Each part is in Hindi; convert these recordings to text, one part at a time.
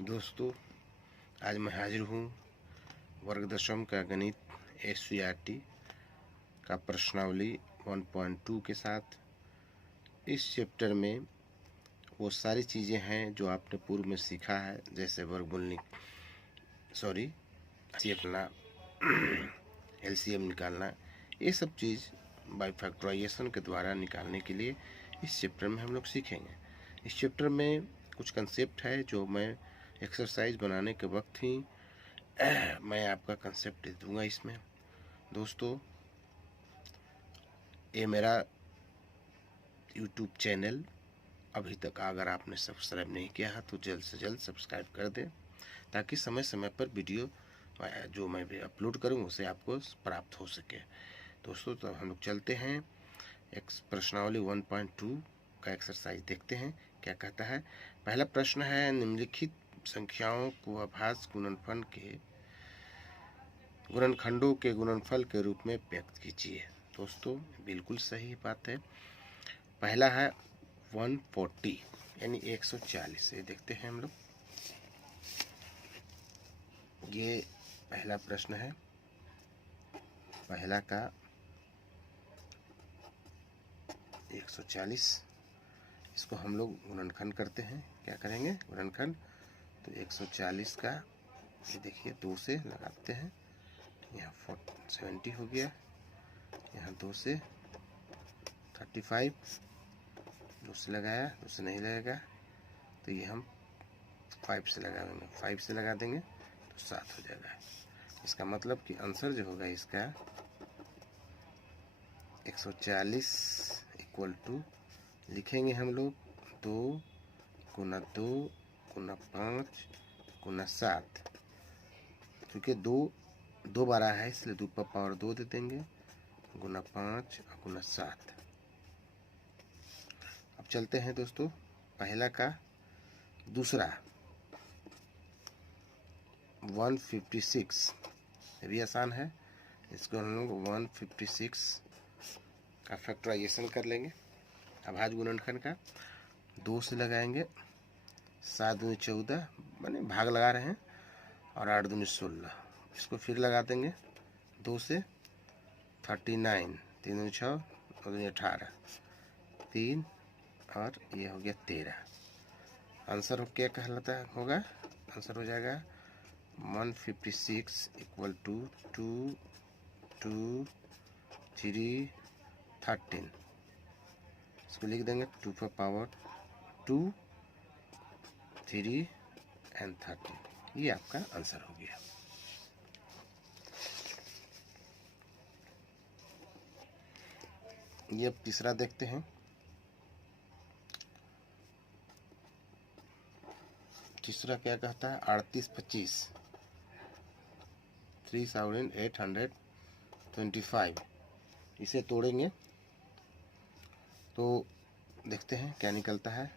दोस्तों, आज मैं हाजिर हूँ वर्ग दशम का गणित SCERT का प्रश्नावली 1.2 के साथ। इस चैप्टर में वो सारी चीज़ें हैं जो आपने पूर्व में सीखा है, जैसे वर्गमूल अपना LCM निकालना, ये सब चीज़ बाय फैक्टराइजेशन के द्वारा निकालने के लिए इस चैप्टर में हम लोग सीखेंगे। इस चैप्टर में कुछ कंसेप्ट है जो मैं एक्सरसाइज बनाने के वक्त ही मैं आपका कंसेप्ट दे दूंगा। इसमें दोस्तों, ये मेरा YouTube चैनल अभी तक अगर आपने सब्सक्राइब नहीं किया है तो जल्द से जल्द सब्सक्राइब कर दें, ताकि समय समय पर वीडियो जो मैं भी अपलोड करूं उसे आपको प्राप्त हो सके। दोस्तों, तो हम लोग चलते हैं प्रश्नावली 1.2 का एक्सरसाइज देखते हैं क्या कहता है। पहला प्रश्न है, निम्नलिखित संख्याओं को अभाज्य गुणनखंडों के गुणनफल के रूप में व्यक्त कीजिए। दोस्तों, बिल्कुल सही बात है। पहला है 140 यानी 140। ये देखते हैं हम लोग, ये पहला प्रश्न है। पहला का 140, इसको हम लोग गुणनखंड करते हैं। क्या करेंगे? गुणनखंड। तो 140 का ये देखिए 2 से लगाते हैं, यहाँ 70 हो गया, यहाँ 2 से 35, 2 से लगाया, 2 से नहीं लगेगा तो ये हम 5 से लगाएंगे, 5 से लगा देंगे तो 7 हो जाएगा। इसका मतलब कि आंसर जो होगा इसका 140 इक्वल टू लिखेंगे हम लोग 2 गुना 2 गुना 5 गुना 7। क्योंकि 2 बार है इसलिए 2 पर पावर 2 दे देंगे, गुना 5 और गुना 7। अब चलते हैं दोस्तों पहला का दूसरा 156। ये भी आसान है, इसको हम लोग 156 का फैक्टराइजेशन कर लेंगे अभाज्य गुणनखंड का। 2 से लगाएंगे, 7 दूनी 14 माने भाग लगा रहे हैं, और 8 दूनी 16। इसको फिर लगा देंगे 2 से 39, 3 दूनी 6, 2 दूनी 18, 3 और ये हो गया 13। आंसर क्या कहलाता होगा? आंसर हो जाएगा 156 इक्वल टू 2 2 3 13। इसको लिख देंगे 2 पर पावर 2 3 एंड 13। ये आपका आंसर हो गया। ये अब तीसरा देखते हैं। तीसरा क्या कहता है? 3825 3825। इसे तोड़ेंगे तो देखते हैं क्या निकलता है।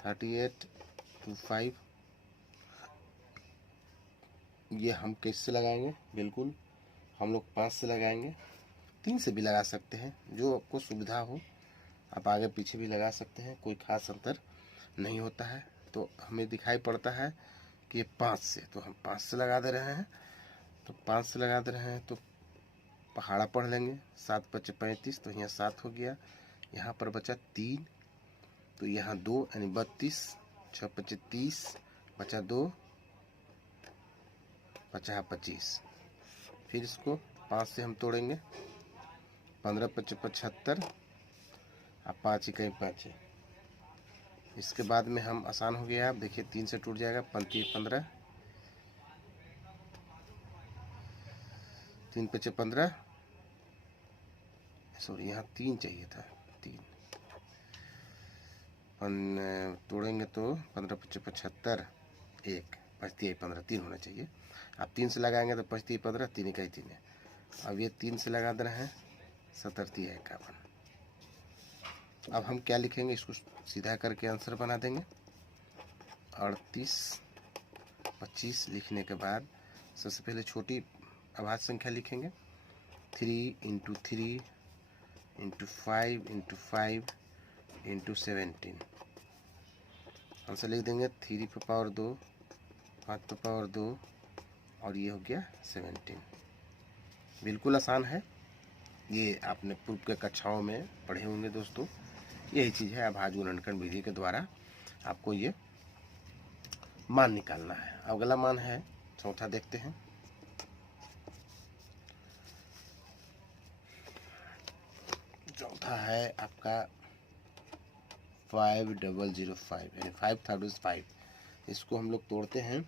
3825 ये हम किससे लगाएंगे? बिल्कुल हम लोग 5 से लगाएंगे, 3 से भी लगा सकते हैं, जो आपको सुविधा हो। आप आगे पीछे भी लगा सकते हैं, कोई खास अंतर नहीं होता है। तो हमें दिखाई पड़ता है कि ये 5 से, तो हम 5 से लगा दे रहे हैं। तो 5 से लगा दे रहे हैं तो पहाड़ा पढ़ लेंगे। 7 5 35, तो यहाँ 7 हो गया। यहाँ पर बचा 3, तो यहाँ 2 यानी 32, 6 5 30, बचा 2, बचा 25। फिर इसको 5 से हम तोड़ेंगे, 15 5 75, अब 5 ही कहीं 5 है। इसके बाद में हम आसान हो गया। आप देखिए 3 से टूट जाएगा, 15, 3 5 15, सॉरी यहाँ 3 चाहिए था, 3 तोड़ेंगे तो 15 5 75, 1 25 15, 3 होना चाहिए। आप 3 से लगाएंगे तो 25 15, 3 इकाई 3 है। अब ये 3 से लगा दे रहे हैं, 70 51। अब हम क्या लिखेंगे? इसको सीधा करके आंसर बना देंगे। 38 25 लिखने के बाद सबसे पहले छोटी अभाज्य संख्या लिखेंगे, 3 × 3 × 5 × 5 × 17। आंसर लिख देंगे 3 पर पावर 2 5 तो पावर 2 और ये हो गया 17। बिल्कुल आसान है, ये आपने पूर्व के कक्षाओं में पढ़े होंगे दोस्तों। यही चीज़ है, अभाज्य गुणनखंड विधि के द्वारा आपको ये मान निकालना है। अगला मान है चौथा, देखते हैं। चौथा है आपका 5005 यानी 5005। इसको हम लोग तोड़ते हैं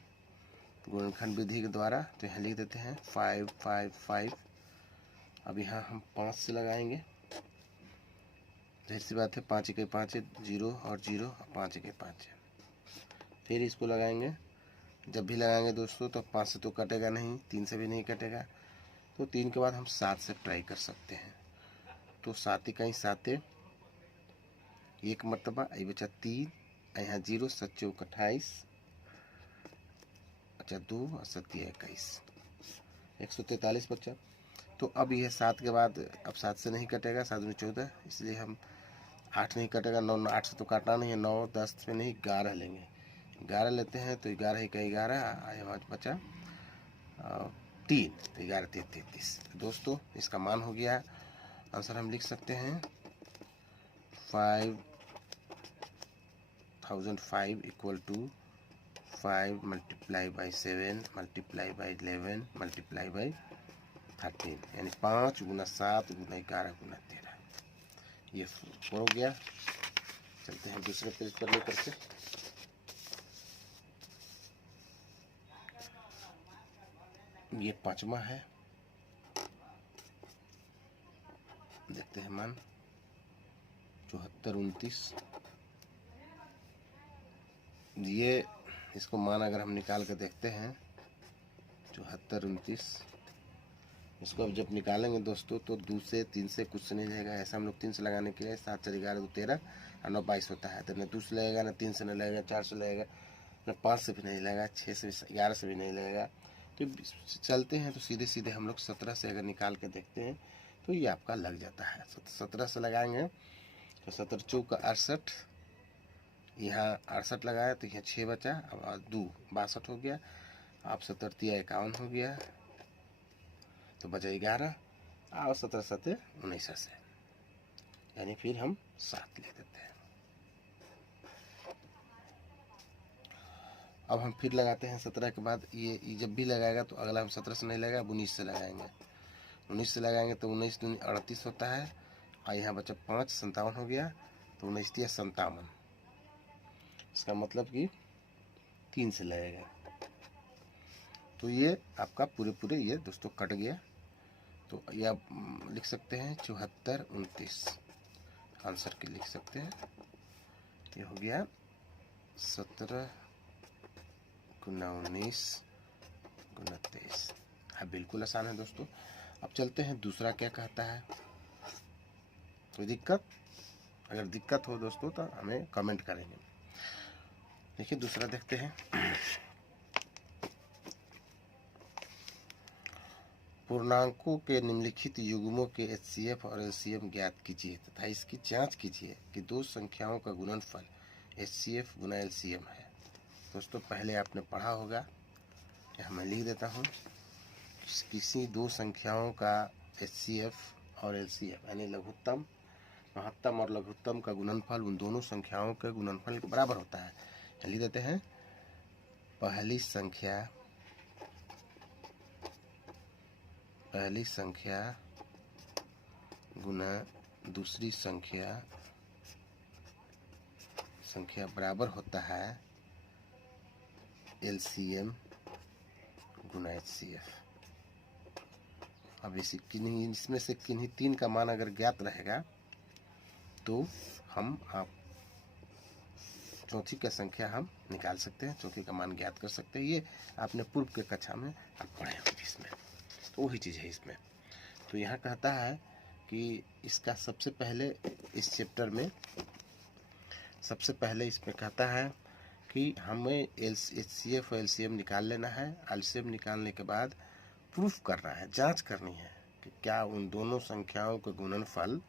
गुणनखंड विधि के द्वारा, तो यहाँ लिख देते हैं 555। अब यहाँ हम 5 से लगाएंगे, जाहिर सी बात है 5 1 5 0 और 0 और 5 1 5 है। फिर इसको लगाएंगे, जब भी लगाएंगे दोस्तों तो 5 से तो कटेगा नहीं, 3 से भी नहीं कटेगा, तो 3 के बाद हम 7 से ट्राई कर सकते हैं। तो 7 कहीं 7 एक मरतबा, आई बचा 3, यहाँ 0 7 चौक 28, अच्छा 2 और 7 21, 143 बचा। तो अब यह 7 के बाद, अब 7 से नहीं कटेगा, 7 में 14, इसलिए हम 8 नहीं कटेगा, 9 8 से तो काटना नहीं है, 9 10 में नहीं 11 लेंगे, 11 लेते हैं तो 11 का 11, यहाँ बचा 3, 11 3 33। दोस्तों इसका मान हो गया, आंसर हम लिख सकते हैं 5005 equal to 5 multiply by 7 multiply by 11 multiply by 13, यानी 5 गुना 7 गुना 11 गुना 13। ये हो गया। चलते हैं दूसरे पेज पर लेकर के। ये 5वां है, देखते हैं मान 74 29। ये इसको मान अगर हम निकाल कर देखते हैं 74 29, इसको अब जब निकालेंगे दोस्तों तो 2 से 3 से कुछ से नहीं लगेगा। ऐसा हम लोग 3 से लगाने के लिए 7 4 11 2 13 और 9 22 होता है, तो न 2 से लगेगा, न 3 से नहीं लगेगा, 4 से लगेगा, न 5 से भी नहीं लगेगा, 6 से 11 से भी नहीं लगेगा। तो चलते हैं तो सीधे सीधे हम लोग 17 से अगर निकाल के देखते हैं तो ये आपका लग जाता है। 17 से लगाएंगे तो 17 चौक 68, यहाँ 68 लगाया तो यहाँ 6 बचा, अब 2 62 हो गया, अब 17 3 51 हो गया, तो बचा 11 और 17 7 19 से, यानी फिर हम 7 ले देते हैं। अब हम फिर लगाते हैं 17 के बाद, ये जब भी लगाएगा तो अगला हम 17 से नहीं लगाएगा, 19 से लगाएंगे। 19 से लगाएंगे तो 19 दूनी 38 होता है, और यहाँ बचा 5 57 हो गया, तो 19 3 57, इसका मतलब कि 3 से लगेगा। तो ये आपका पूरे ये दोस्तों कट गया। तो ये आप लिख सकते हैं 74 29, आंसर के लिख सकते हैं। ये हो गया 17 गुना 19 गुना 23। हाँ बिल्कुल आसान है दोस्तों। अब चलते हैं दूसरा क्या कहता है। कोई दिक्कत, अगर दिक्कत हो दोस्तों तो हमें कमेंट करेंगे। देखिए दूसरा देखते हैं। पूर्णांकों के निम्नलिखित युग्मों के HCF और LCM ज्ञात कीजिए तथा इसकी जांच कीजिए कि दो संख्याओं का गुणनफल HCF गुना LCM है। दोस्तों पहले आपने पढ़ा होगा, यहाँ मैं लिख देता हूँ। किसी दो संख्याओं का HCF और LCM यानी लघुत्तम, महत्तम और लघुत्तम का गुणनफल उन दोनों संख्याओं के गुणनफल के बराबर होता है। लिख देते हैं पहली संख्या गुना दूसरी संख्या बराबर होता है LCM गुना HCF। अब इसमें से किन्हीं तीन का मान अगर ज्ञात रहेगा तो हम चौथी का संख्या हम निकाल सकते हैं, चौथी का मान ज्ञात कर सकते हैं। ये आपने पूर्व के कक्षा में आप पढ़े होंगे इसमें, तो वही चीज़ है इसमें। तो यहाँ कहता है कि इसका सबसे पहले इस चैप्टर में सबसे पहले इसमें कहता है कि हमें HCF और LCM निकाल लेना है। LCM निकालने के बाद प्रूफ करना है, जांच करनी है कि क्या उन दोनों संख्याओं का गुणनफल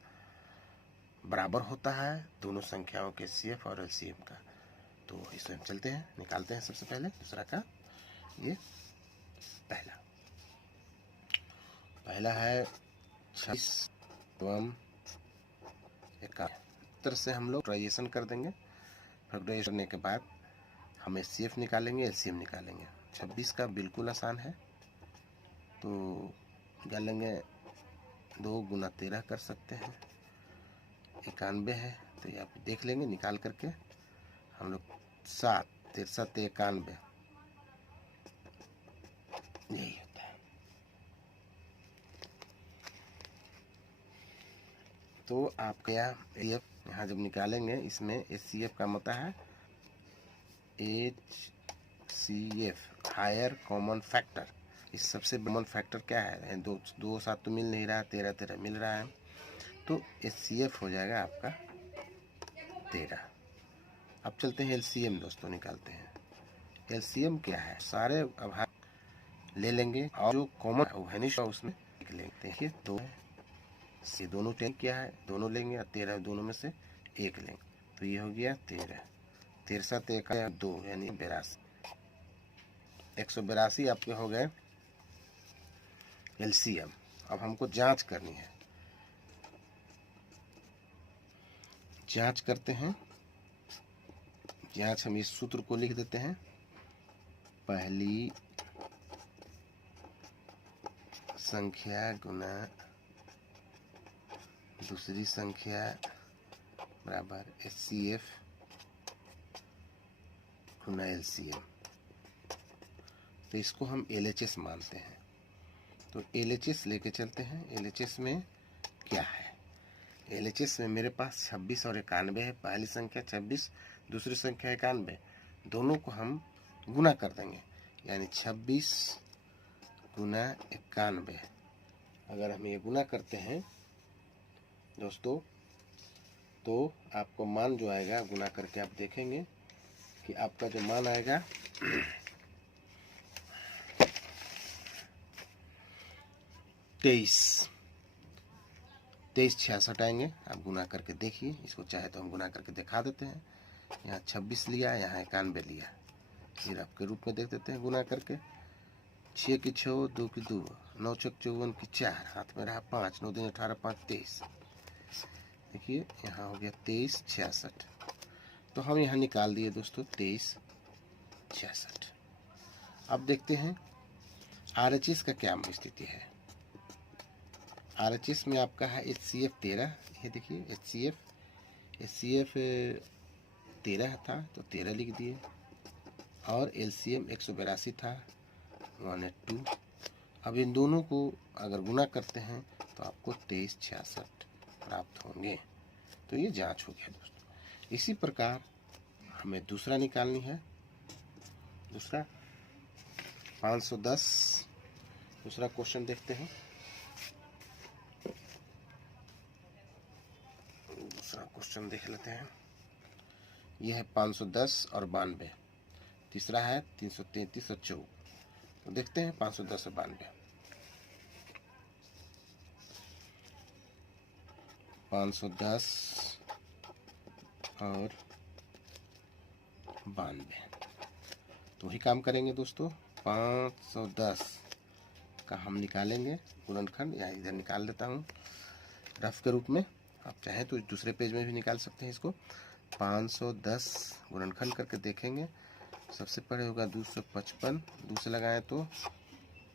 बराबर होता है, दोनों संख्याओं के HCF और LCM का। तो इसमें हम चलते हैं, निकालते हैं सबसे पहले दूसरा का। ये पहला है 26 एवं 51। इस तरह से हम लोग फैक्टराइजेशन कर देंगे। फैक्टराइजेशन करने के बाद हम HCF निकालेंगे, LCM निकालेंगे। 26 का बिल्कुल आसान है, तो निकालेंगे 2 गुना 13 कर सकते हैं। 91 है तो ये आप देख लेंगे निकाल करके हम लोग। 7 63 91 यही होता है। तो आपका यहाँ जब निकालेंगे, इसमें HCF का मतलब है HCF हायर कॉमन फैक्टर। इस सबसे कॉमन फैक्टर क्या है? 2 7 तो मिल नहीं रहा, 13 13 मिल रहा है, तो HCF हो जाएगा आपका 13। अब चलते हैं LCM दोस्तों, निकालते हैं। LCM क्या है? सारे अभाज्य ले लेंगे और जो कॉमन है वो वैनिश उसमें लिख लेंगे। देखिए 2 से दोनों टेन क्या है, दोनों लेंगे और 13 दोनों में से एक लेंगे, तो ये हो गया 13। 13 का 2 यानी 82। 182 आपके हो गए LCM। अब हमको जांच करनी है, जांच करते हैं। जांच हम इस सूत्र को लिख देते हैं, पहली संख्या गुना दूसरी संख्या बराबर HCF गुना LCM। तो इसको हम LHS मानते हैं, तो LHS लेके चलते हैं। LHS में क्या है? LHS में मेरे पास 26 और 91 है। पहली संख्या 26, दूसरी संख्या 91, दोनों को हम गुना कर देंगे, यानी 26 गुना 91। अगर हम ये गुना करते हैं दोस्तों, तो आपको मान जो आएगा गुना करके आप देखेंगे कि आपका जो मान आएगा 2366 आएंगे। आप गुना करके देखिए, इसको चाहे तो हम गुना करके दिखा देते हैं। यहाँ 26 लिया, यहाँ 91 लिया, फिर आपके रूप में देख देते हैं गुना करके। 6 की 6, 2 की 2, 9 6 54 की 4, हाथ में रहा 5, 9 दिन 18 5 23। देखिए यहाँ हो गया 2366। तो हम यहाँ निकाल दिए दोस्तों 2366। अब देखते हैं RHS का क्या स्थिति है। RHS में आपका है HCF 13। ये देखिए HCF 13 था तो 13 लिख दिए, और LCM 182 था 182। अब इन दोनों को अगर गुना करते हैं तो आपको 2366 प्राप्त होंगे। तो ये जांच हो गया दोस्तों। इसी प्रकार हमें दूसरा निकालनी है। दूसरा 510, दूसरा क्वेश्चन देखते हैं। दूसरा क्वेश्चन देख लेते हैं। यह है 510 और 92। तीसरा है 333 और 4। तो देखते हैं 510 और 92। 510 और 92, तो वही काम करेंगे दोस्तों। 510 का हम निकालेंगे गुणनखंड, या इधर निकाल देता हूँ रफ के रूप में। आप चाहें तो दूसरे पेज में भी निकाल सकते हैं इसको। 510 गुणनखंड करके देखेंगे। सबसे पहले होगा 255, 2 से लगाएं तो,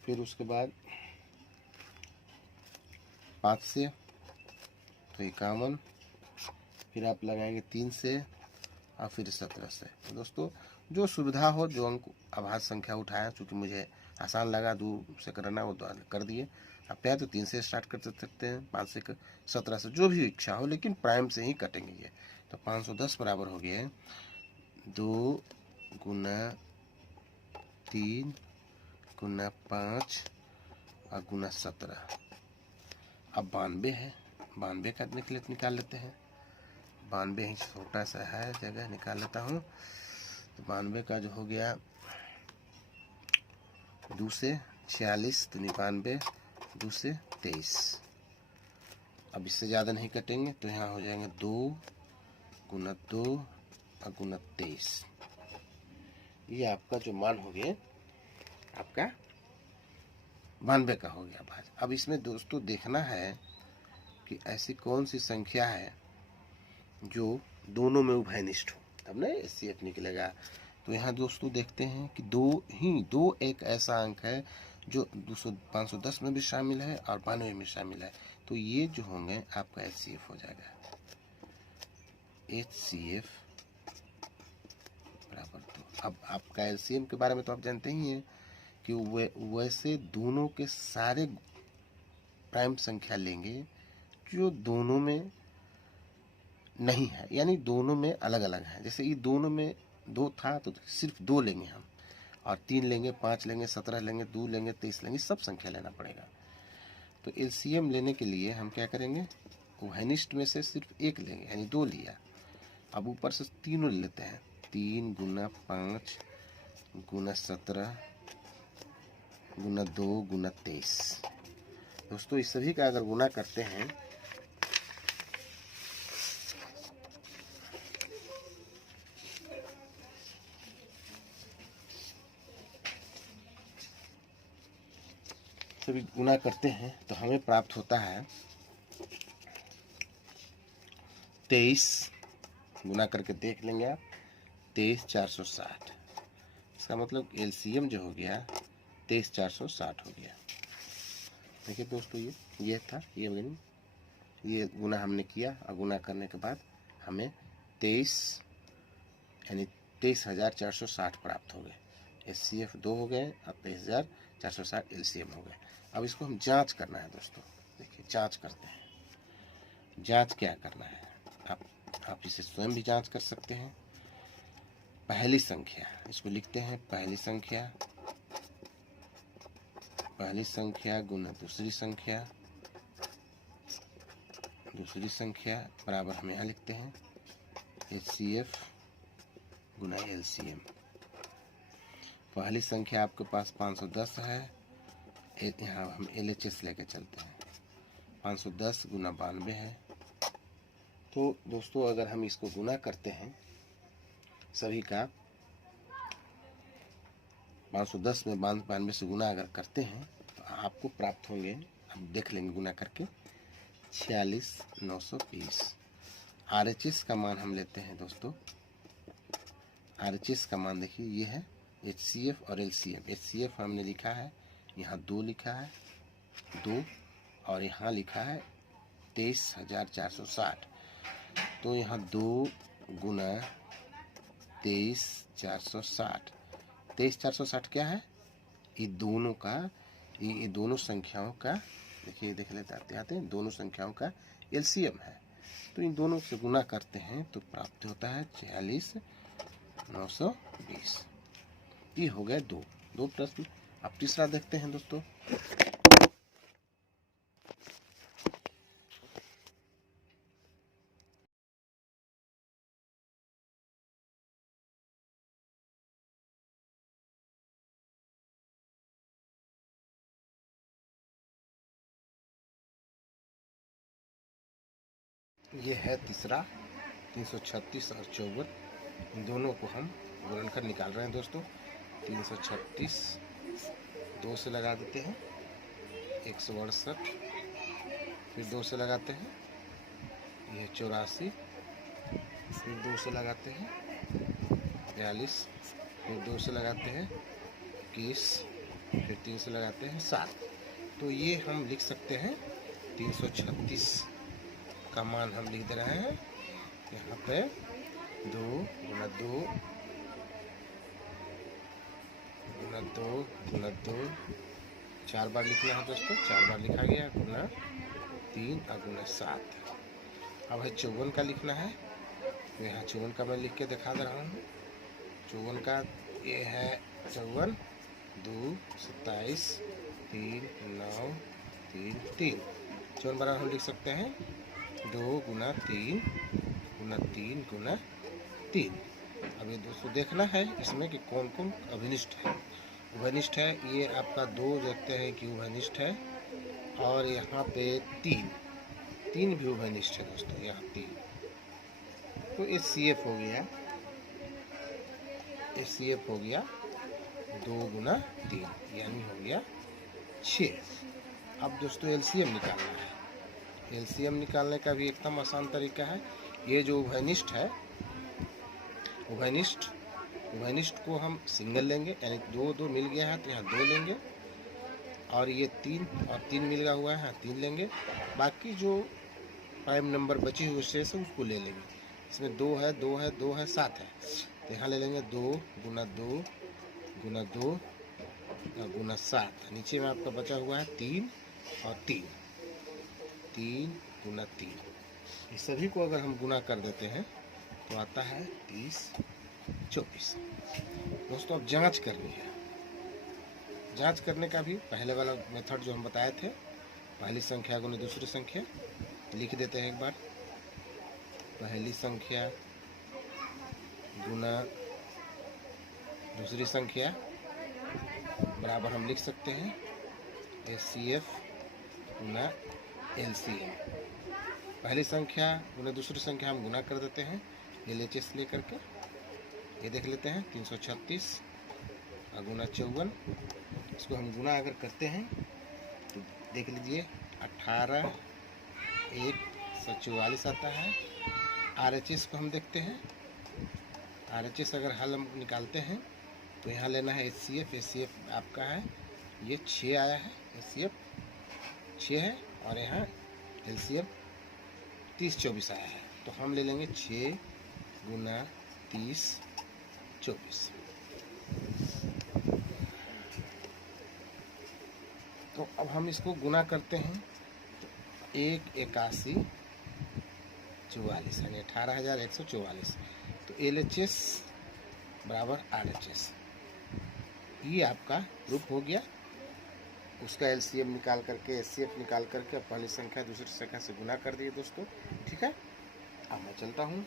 फिर उसके बाद 5 से तो 51, फिर आप लगाएंगे 3 से और फिर 17 से। तो दोस्तों जो सुविधा हो, जो अंक आभाज्य संख्या उठाया, चूँकि मुझे आसान लगा 2 से करना, वो कर दिए। आप चाहे तो 3 से स्टार्ट कर सकते हैं, 5 से 17 से, जो भी इच्छा हो, लेकिन प्राइम से ही कटेंगे ये। तो 510 बराबर हो गया 2 गुना 3 गुना 5 और गुना 17। अब 92 है, 92 करने के लिए निकाल लेते हैं। 92 ही छोटा सा है जगह, निकाल लेता हूँ। तो 92 का जो हो गया 2 से 46 तो 92, 2 से 23। अब इससे ज़्यादा नहीं कटेंगे, तो यहाँ हो जाएंगे 2 गुना 2 और गुना 23। ये आपका जो मान हो गया आपका 92 का हो गया भाज्य। अब इसमें दोस्तों देखना है कि ऐसी कौन सी संख्या है जो दोनों में उभयनिष्ठ हो, तब ना HCF निकलेगा। तो यहाँ दोस्तों देखते हैं कि दो एक ऐसा अंक है जो 510 में भी शामिल है और 92 में शामिल है। तो ये जो होंगे आपका HCF हो जाएगा। HCF बराबर 2। अब आपका LCM के बारे में तो आप जानते ही हैं कि वैसे दोनों के सारे प्राइम संख्या लेंगे जो दोनों में नहीं है, यानी दोनों में अलग अलग है। जैसे ये दोनों में 2 था तो सिर्फ 2 लेंगे हम, और 3 लेंगे, 5 लेंगे, 17 लेंगे, 2 लेंगे, 23 लेंगे, सब संख्या लेना पड़ेगा। तो LCM लेने के लिए हम क्या करेंगे, उभयनिष्ठ में से सिर्फ एक लेंगे, यानी 2 लिया। अब ऊपर से तीनों ले लेते हैं, 3 गुना 5 गुना 17 गुना 2 गुना 23। दोस्तों इस सभी का अगर गुना करते हैं सभी गुना करते हैं तो हमें प्राप्त होता है 23, गुना करके देख लेंगे आप, 23,460। इसका मतलब LCM जो हो गया 23,460 हो गया। देखिए दोस्तों ये था, ये गुना हमने किया और गुना करने के बाद हमें 23 यानी 23,460 प्राप्त हो गए। HCF 2 हो गए और 23,460 LCM हो गए। अब इसको हम जांच करना है दोस्तों। देखिए जांच करते हैं। जांच क्या करना है, आप इसे स्वयं भी जांच कर सकते हैं। पहली संख्या, इसको लिखते हैं पहली संख्या गुना दूसरी संख्या बराबर हम यहाँ लिखते हैं HCF गुना LCM। पहली संख्या आपके पास 510 है, यहाँ हम LHS लेके चलते हैं, 510 गुना 92 है। तो दोस्तों अगर हम इसको गुना करते हैं सभी का, 510 में 92 से गुना अगर करते हैं तो आपको प्राप्त होंगे, हम देख लेंगे गुना करके, 46,920। RHS का मान हम लेते हैं दोस्तों। RHS का मान देखिए ये है HCF और LCM। HCF हमने लिखा है, यहाँ 2 लिखा है 2, और यहाँ लिखा है 23,460। तो यहाँ 2 गुना 23,460, 23,460 क्या है, ये दोनों का, ये दोनों संख्याओं का, देखिए देख लेते आते हैं, दोनों संख्याओं का LCM है। तो इन दोनों से गुना करते हैं तो प्राप्त होता है 46,920। ये हो गए दो प्रश्न। अब तीसरा देखते हैं दोस्तों। ये है तीसरा, 336 और 54, इन दोनों को हम गुणनखंड निकाल रहे हैं दोस्तों। 336 2 से लगा देते हैं 168, फिर 2 से लगाते हैं यह 84, फिर 2 से लगाते हैं 42, फिर 2 से लगाते हैं 21, फिर 3 से लगाते हैं 7। तो ये हम लिख सकते हैं 336 का मान हम लिख दे रहे हैं यहाँ पे 2 गुना 2 गुना 2 गुना 2, 4 बार लिखना है दोस्तों, 4 बार लिखा गया, गुना 3 और गुना 7। अब है 54 का लिखना है, तो यहाँ 54 का मैं लिख के दिखा दे रहा हूँ। 54 का ये है 54 2 27 3 9 3 3। 54 बार हम लिख सकते हैं 2 गुना 3 गुना 3 गुना 3। अब ये दोस्तों देखना है इसमें कि कौन कौन अभिनिष्ठ है। उभयनिष्ठ है, ये आपका 2 देखते हैं कि उभयनिष्ठ है, और यहाँ पे 3 भी उभयनिष्ठ है दोस्तों, यहाँ 3। तो HCF हो गया, HCF हो गया 2 गुना 3 यानी हो गया 6। अब दोस्तों एलसीएम निकालना है। एलसीएम निकालने का भी एकदम आसान तरीका है। ये जो उभयनिष्ठ है, उभयनिष्ठ को हम सिंगल लेंगे, यानी 2 2 मिल गया है तो यहाँ 2 लेंगे, और ये 3 और 3 मिल गया हुआ है, यहाँ 3 लेंगे। बाकी जो प्राइम नंबर बचे हुए शेष है उसको ले लेंगे। इसमें 2 है, 2 है, 2 है, 7 है, तो यहाँ ले लेंगे 2 गुना 2 गुना 2 गुना 7। नीचे में आपका बचा हुआ है 3 और 3, 3 गुना 3। इस सभी को अगर हम गुना कर देते हैं तो आता है 30 24। दोस्तों अब जांच करनी है। जांच करने का भी पहले वाला मेथड जो हम बताए थे, पहली संख्या गुना दूसरी संख्या, लिख देते हैं एक बार। पहली संख्या गुना दूसरी संख्या बराबर हम लिख सकते हैं HCF गुना LCM। पहली संख्या गुना दूसरी संख्या हम गुना कर देते हैं LHS लेकर के। ये देख लेते हैं 336 गुना 54। इसको हम गुना अगर करते हैं तो देख लीजिए 18 144 आता है। RHS को हम देखते हैं। RHS अगर हल हम निकालते हैं तो यहाँ लेना है HCF आपका है ये 6 आया है, HCF 6 है, और यहाँ LCM 30 24 आया है। तो हम ले लेंगे 6 गुना 30 24। तो अब हम इसको गुना करते हैं तो 181 44 यानी 18,144। तो LHS बराबर RHS, ये आपका प्रूफ हो गया। उसका LCM निकाल करके HCF निकाल करके पहली संख्या दूसरी संख्या से गुना कर दिए दोस्तों। ठीक है, अब मैं चलता हूँ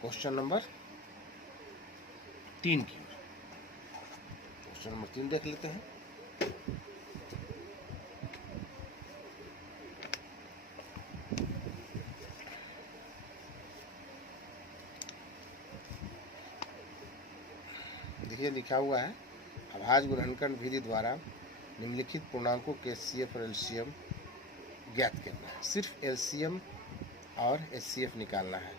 क्वेश्चन नंबर 3 की ओर। क्वेश्चन नंबर 3 देख लेते हैं। देखिए लिखा हुआ है अभाज्य गुणनखंड विधि द्वारा निम्नलिखित पूर्णांकों के HCF और LCM ज्ञात करना है। सिर्फ LCM और HCF निकालना है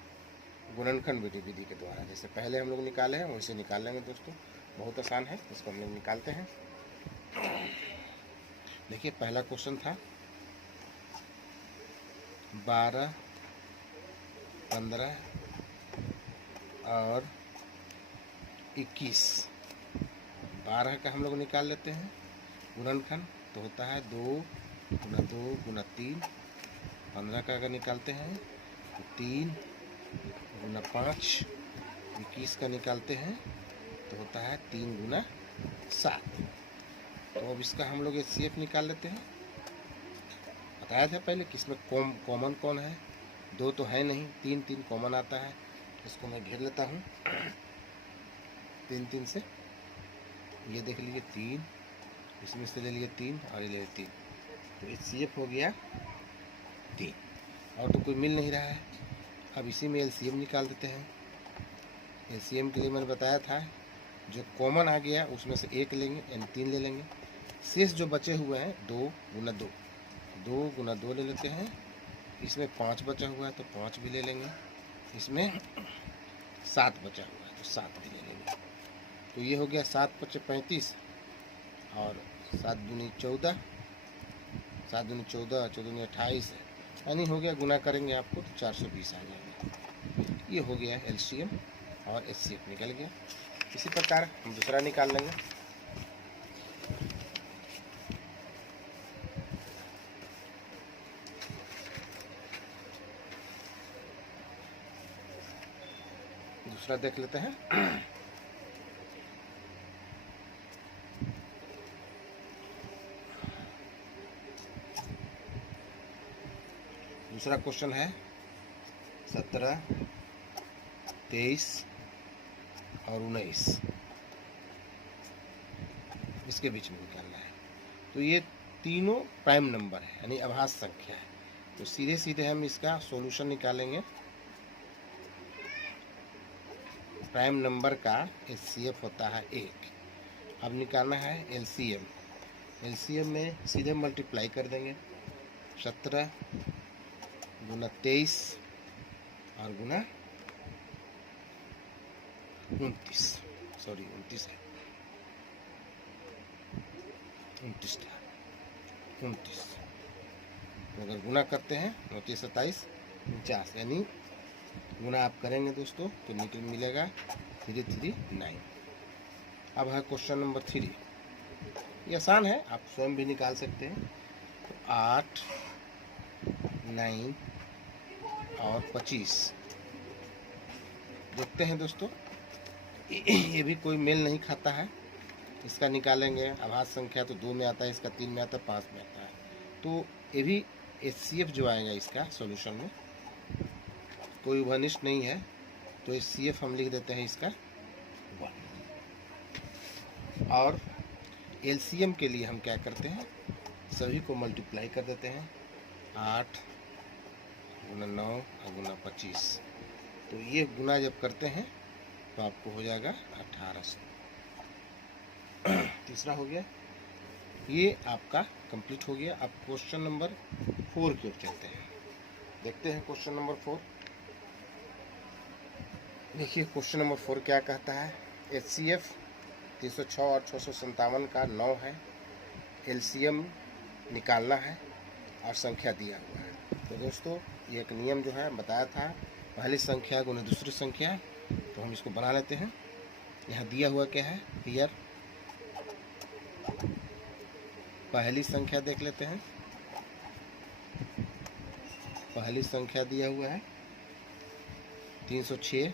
गुणनखंड विधि के द्वारा। जैसे पहले हम लोग निकाले हैं वैसे निकाल लेंगे दोस्तों, बहुत आसान है। इसको हम लोग निकालते हैं। देखिए पहला क्वेश्चन था 12 15 और 21। 12 का हम लोग निकाल लेते हैं गुणनखंड, तो होता है 2 गुना 3। 15 का अगर निकालते हैं तो 3 गुना 5। 21 का निकालते हैं तो होता है 3 गुना 7। तो अब इसका हम लोग HCF निकाल लेते हैं। बताया था पहले कि इसमें कॉमन कौन है, 2 तो है नहीं, 3 3 कॉमन आता है। इसको मैं घेर लेता हूँ 3 3 से। ये देख लीजिए 3, इसमें से ले लिए 3 और ये ले लिए 3, तो HCF हो गया 3, और तो कोई मिल नहीं रहा है। अब इसी में LCM निकाल देते हैं। LCM के लिए मैंने बताया था जो कॉमन आ गया उसमें से 1 लेंगे यानी 3 ले लेंगे। शेष जो बचे हुए हैं 2 गुना 2, 2 गुना 2 ले लेते हैं। इसमें 5 बचा हुआ है तो 5 भी ले लेंगे। इसमें 7 बचा हुआ है तो 7 भी ले लेंगे। तो ये हो गया 7 5 35 और 7 दूनी 14, 7 दूनी 14, 14 दूनी 28 है, यानी हो गया गुना करेंगे आपको तो 420 आ जाएगा। ये हो गया LCM और HCF निकल गया। इसी प्रकार हम दूसरा निकाल लेंगे। दूसरा देख लेते हैं। दूसरा क्वेश्चन है 17 23 और 19, इसके बीच में निकालना है। तो ये तीनों प्राइम नंबर है यानी अभाज्य संख्या है। तो सीधे सीधे हम इसका सॉल्यूशन निकालेंगे। प्राइम नंबर का HCF होता है 1 अब निकालना है एलसीएम। एलसीएम में सीधे मल्टीप्लाई कर देंगे, 17 गुना 23 और गुना 29, सॉरी 29 है, 29 था, 29। तो अगर गुना करते हैं 29 27 49, यानी गुना आप करेंगे दोस्तों तो नीचे मिलेगा 339। अब है क्वेश्चन नंबर 3। ये आसान है, आप स्वयं भी निकाल सकते हैं। तो 8 9 और 25 देखते हैं दोस्तों, ये भी कोई मेल नहीं खाता है। इसका निकालेंगे आभाज्य संख्या तो 2 में आता है, इसका 3 में आता है, 5 में आता है। तो ये भी HCF जो आएगा इसका सॉल्यूशन में कोई वनिष्ठ नहीं है, तो HCF हम लिख देते हैं इसका 1। और LCM के लिए हम क्या करते हैं, सभी को मल्टीप्लाई कर देते हैं, 8 गुना 9 और गुना 25। तो ये गुना जब करते हैं तो आपको हो जाएगा 1800। तीसरा हो गया, ये आपका कंप्लीट हो गया। अब क्वेश्चन नंबर 4 की ओर चलते हैं, देखते हैं क्वेश्चन नंबर 4। देखिए क्वेश्चन नंबर 4 क्या कहता है। HCF 306 और 657 का 9 है, LCM निकालना है और संख्या दिया हुआ है। तो दोस्तों ये एक नियम जो है बताया था, पहली संख्या गुना दूसरी संख्या, तो हम इसको बना लेते हैं। यहाँ दिया हुआ क्या है, हियर पहली संख्या देख लेते हैं। पहली संख्या दिया हुआ है 306,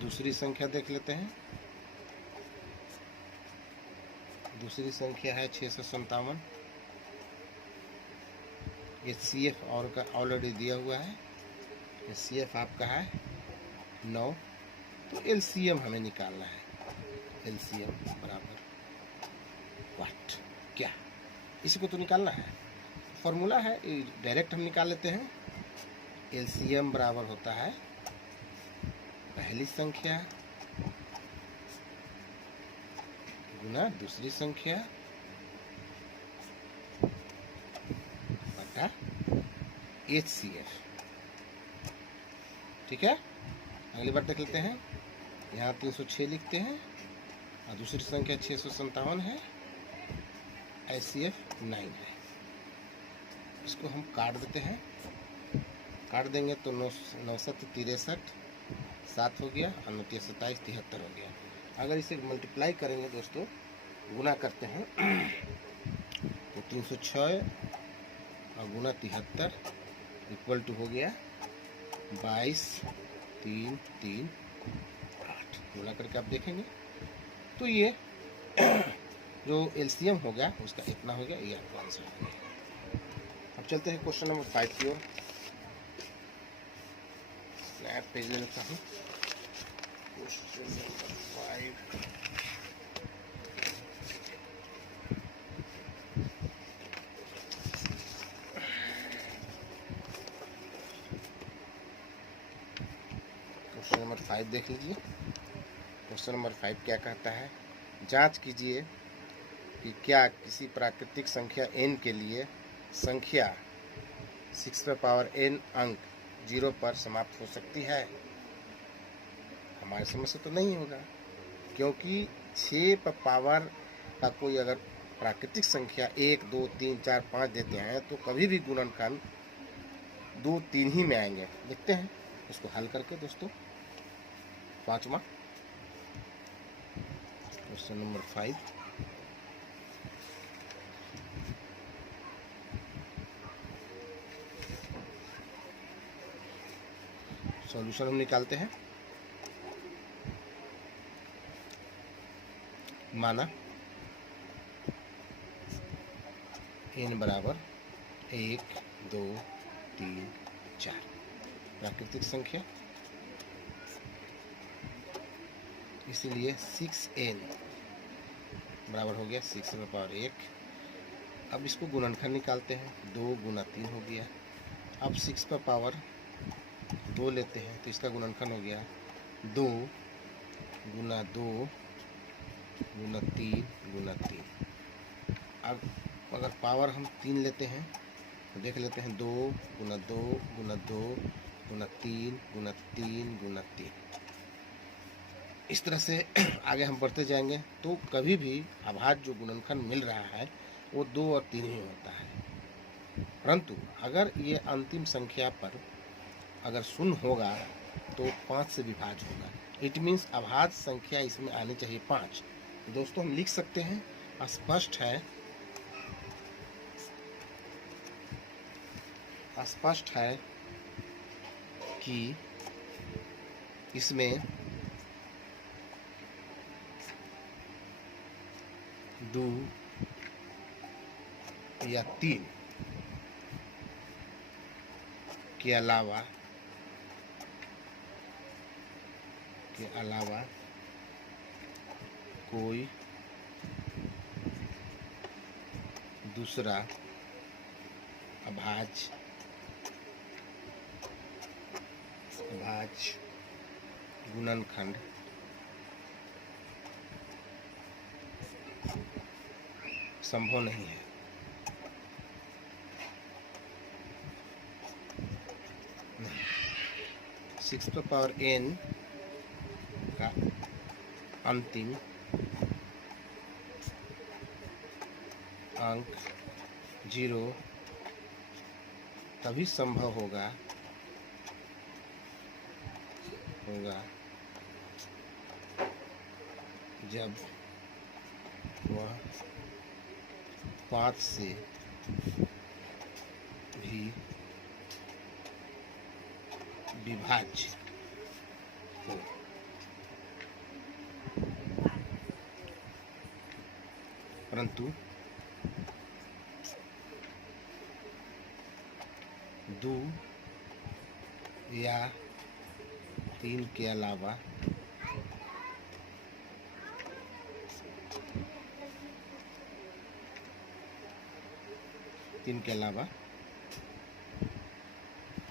दूसरी संख्या देख लेते हैं। दूसरी संख्या है 657। HCF और का ऑलरेडी दिया हुआ है, HCF आपका है 9। तो LCM हमें निकालना है, LCM बराबर व्हाट, क्या, इसी को तो निकालना है। फॉर्मूला है, डायरेक्ट हम निकाल लेते हैं। LCM बराबर होता है पहली संख्या गुना दूसरी संख्या बटा HCF। ठीक है, अगली बार देख लेते हैं। यहाँ 306 लिखते हैं और दूसरी संख्या 657 है, HCF 9 है। इसको हम काट देते हैं, काट देंगे तो 9 7 63 7 हो गया और 9 27 73 हो गया। अगर इसे मल्टीप्लाई करेंगे दोस्तों, गुना करते हैं तो 306 और गुना 73 इक्वल टू हो गया 22 3 3 8। गुना करके आप देखेंगे तो ये जो LCM हो गया उसका इतना हो गया, ये आपका आंसर हो गया। अब चलते हैं क्वेश्चन नंबर 5 की ओर। नया पेज ले लेता हूँ। क्वेश्चन नंबर 5, क्वेश्चन नंबर 5 देख लीजिए। क्वेश्चन नंबर 5 क्या कहता है, जांच कीजिए कि क्या किसी प्राकृतिक संख्या n के लिए संख्या 6n अंक 0 पर समाप्त हो सकती है। हमारे समझ से तो नहीं होगा, क्योंकि 6 पर पावर का कोई अगर प्राकृतिक संख्या 1 2 3 4 5 देते हैं तो कभी भी गुणनखंड 2 3 ही में आएंगे। देखते हैं इसको हल करके दोस्तों। 5वां क्वेश्चन नंबर 5, सॉल्यूशन हम निकालते हैं। माना n बराबर 1 2 3 4 प्राकृतिक संख्या, इसलिए 6n बराबर हो गया 6 की पावर 1। अब इसको गुणनखंड निकालते हैं, 2 गुना 3 हो गया। अब 6 पर पावर 2 लेते हैं तो इसका गुणनखंड हो गया 2 गुना 2 गुना 3 गुना 3। अब अगर पावर हम 3 लेते हैं तो देख लेते हैं 2 गुना 2 गुना 2 गुना 3 गुना 3 गुना 3। इस तरह से आगे हम बढ़ते जाएंगे। तो कभी भी अभाज्य जो गुणनखंड मिल रहा है वो 2 और 3 ही होता है, परंतु अगर ये अंतिम संख्या पर अगर शून्य होगा तो 5 से विभाज्य होगा। इट मीन्स अभाज्य संख्या इसमें आनी चाहिए 5। तो दोस्तों हम लिख सकते हैं, स्पष्ट है कि इसमें 2 या 3 के अलावा कोई दूसरा अभाज्य गुणनखंड संभव नहीं है। नहीं। 6 to power n का अंतिम अंक 0 तभी संभव होगा जब वह 5 से भी विभाज्य हो। परंतु 2 या 3 के अलावा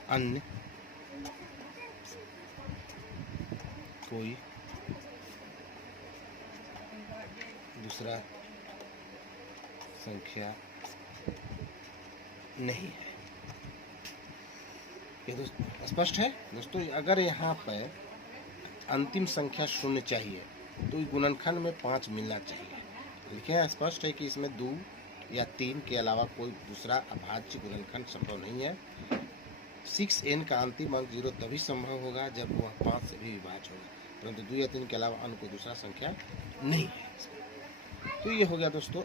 अन्य कोई दूसरा संख्या नहीं है। ये दोस्तों स्पष्ट है। दोस्तों अगर यहाँ पर अंतिम संख्या शून्य चाहिए तो गुणनखंड में 5 मिलना चाहिए। लिखे स्पष्ट है कि इसमें 2 या 3 के अलावा कोई दूसरा अभाज्य गुणनखंड संभव नहीं है। 6n का अंतिम अंक 0 तभी संभव होगा जब वह 5 से भी विभाज्य होगा, परंतु 2 या 3 के अलावा अन्य कोई दूसरा संख्या नहीं है। तो ये हो गया दोस्तों।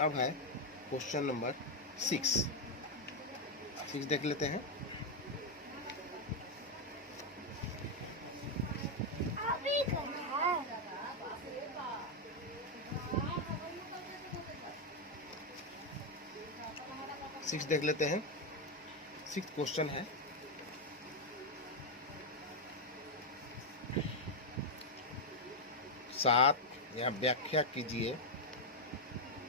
अब है क्वेश्चन नंबर 6 देख लेते हैं। देख लेते हैं। 6 क्वेश्चन है। सात यहाँ व्याख्या कीजिए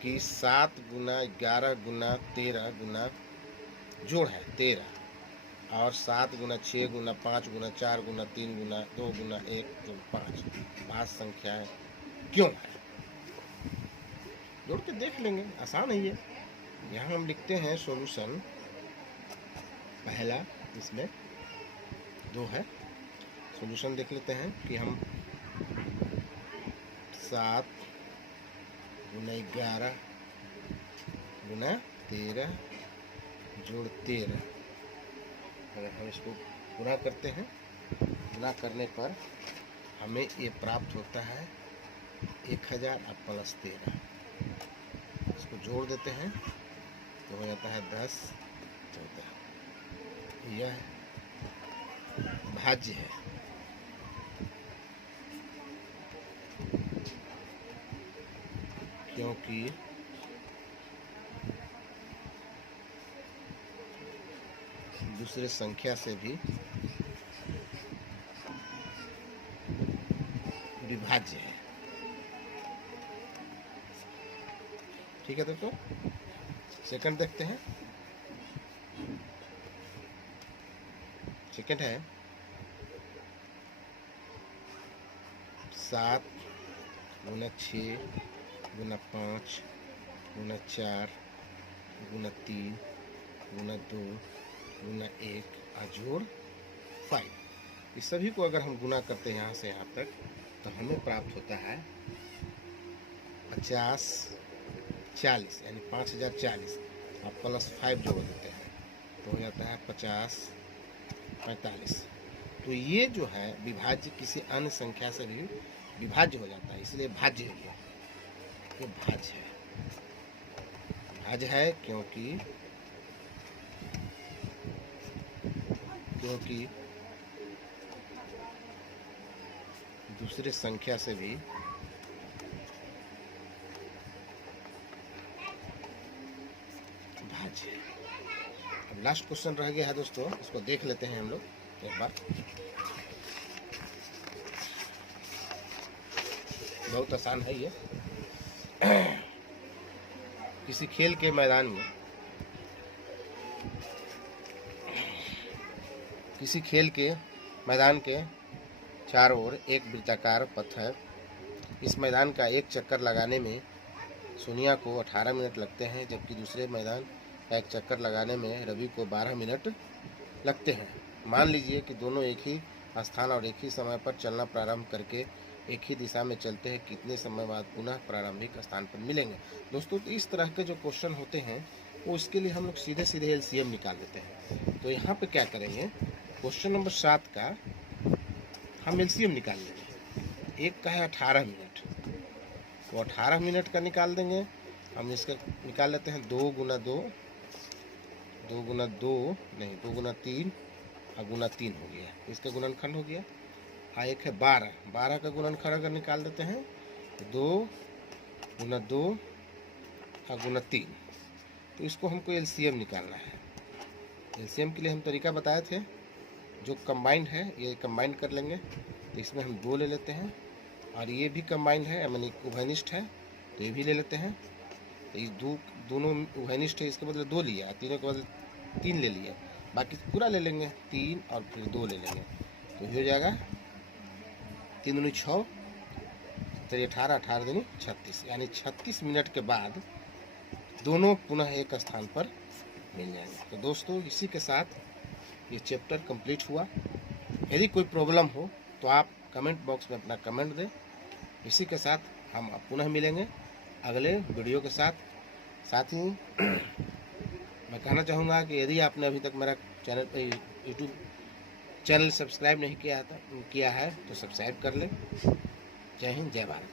कि 7 गुना 11 गुना 13 गुना जोड़ है 13 और 7 गुना 6 गुना 5 गुना 4 गुना 3 गुना 2 गुना 1 तो 5 संख्या है क्यों है। जोड़ के देख लेंगे, आसान है ये। यहाँ हम लिखते हैं सॉल्यूशन। पहला इसमें 2 है। सॉल्यूशन देख लेते हैं कि हम 7 गुना 11 गुना 13 जोड़ 13, अगर हम इसको गुणा करते हैं, गुणा करने पर हमें ये प्राप्त होता है 1000 और प्लस 13। इसको जोड़ देते हैं तो हो जाता है 10 14। यह भाज्य है। क्योंकि दूसरे संख्या से भी विभाज्य है। ठीक है दोस्तों, सेकंड देखते हैं। सेकंड है 7 गुना 6 गुना 5 गुना 4 गुना 3 गुना 2 गुना 1 जोड़ 5। इस सभी को अगर हम गुना करते हैं यहाँ से यहाँ तक तो हमें प्राप्त होता है 50 40 यानी 5040। आप +5 जोड़ देते हैं तो हो जाता है 50 45। तो ये जो है विभाज्य किसी अन्य संख्या से भी विभाज्य हो जाता है, इसलिए भाज्य है। ये भाज्य है, भाज्य है क्योंकि दूसरे संख्या से भी भाज्य है। अब लास्ट क्वेश्चन रह गया है दोस्तों, इसको देख लेते हैं हम लोग एक बार। बहुत आसान है ये। किसी खेल के मैदान में के चारों ओर एक वृत्ताकार पथ है। इस मैदान का एक चक्कर लगाने में सोनिया को 18 मिनट लगते हैं, जबकि दूसरे मैदान का एक चक्कर लगाने में रवि को 12 मिनट लगते हैं। मान लीजिए कि दोनों एक ही स्थान और एक ही समय पर चलना प्रारंभ करके एक ही दिशा में चलते हैं, कितने समय बाद पुनः प्रारंभिक स्थान पर मिलेंगे। दोस्तों तो इस तरह के जो क्वेश्चन होते हैं वो इसके लिए हम लोग सीधे सीधे एलसीएम निकाल देते हैं। तो यहाँ पे क्या करेंगे, क्वेश्चन नंबर 7 का हम एलसीएम निकाल लेंगे। एक का है 18 मिनट, तो 18 मिनट का निकाल देंगे। हम इसका निकाल लेते हैं 2 गुना 2 गुना 3 और गुना 3 हो गया, इसका गुणनखंड हो गया। हाँ एक है 12 का गुणनखंड अगर निकाल देते हैं 2 गुना 2 और गुना 3। तो इसको हमको एलसीएम निकालना है। एलसीएम के लिए हम तरीका बताए थे, जो कंबाइंड है ये कंबाइंड कर लेंगे। तो इसमें हम 2 ले लेते हैं, और ये भी कंबाइंड है यानी उभयनिष्ठ है तो ये भी ले लेते हैं। तो ये दोनों उभयनिष्ठ है, इसके बदले 2 लिया, तीनों के बदले 3 ले लिया, बाकी पूरा ले लेंगे 3 और फिर 2 ले लेंगे। तो हो जाएगा 3 दूनी 6, 18 18 दूनी 36, यानी 36 मिनट के बाद दोनों पुनः एक स्थान पर मिल जाएंगे। तो दोस्तों इसी के साथ ये चैप्टर कंप्लीट हुआ। यदि कोई प्रॉब्लम हो तो आप कमेंट बॉक्स में अपना कमेंट दें। इसी के साथ हम पुनः मिलेंगे अगले वीडियो के साथ। साथ ही मैं कहना चाहूँगा कि यदि आपने अभी तक मेरा यूट्यूब चैनल सब्सक्राइब नहीं किया है तो सब्सक्राइब कर लें। जय हिंद, जय भारत।